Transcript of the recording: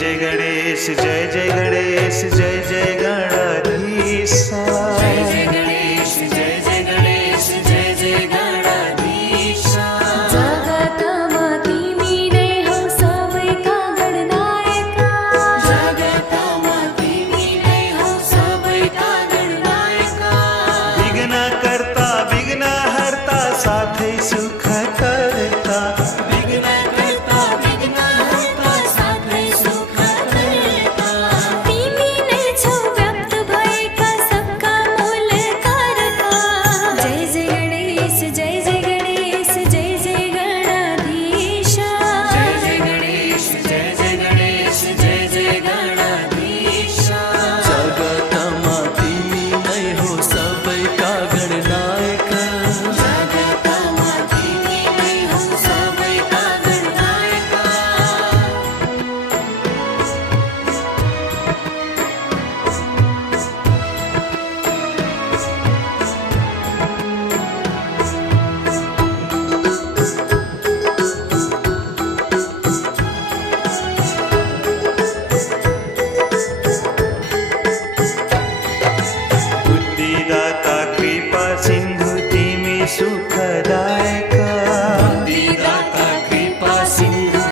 जय गणेश, जय जय गणेश, जय जय गणाधीशा। जय जय गणेश, जय जय गणेश, जय जय गणाधीशा। जगतमा तुम्ही नाही हो सबैका गणनायका। जगतमा तुम्ही नाही हो सबैका गणनायका। विघ्न करता विघ्न हरता साथे सुख करता। विघ्न करता विघ्न हरता साथे सुख करता। तुम्ही नाही छो व्यक्त भएका सबका मूल कारका। जय जय गणेश, जय जय गणेश, जय जय गणाधीशा। जय जय गणेश, जय जय गणेश, जय जय गणाधीशा। जगतमा तुम्ही नाही हो सबैका गणनायका। जगतमा तुम्ही नाही हो सबैका गणनायका।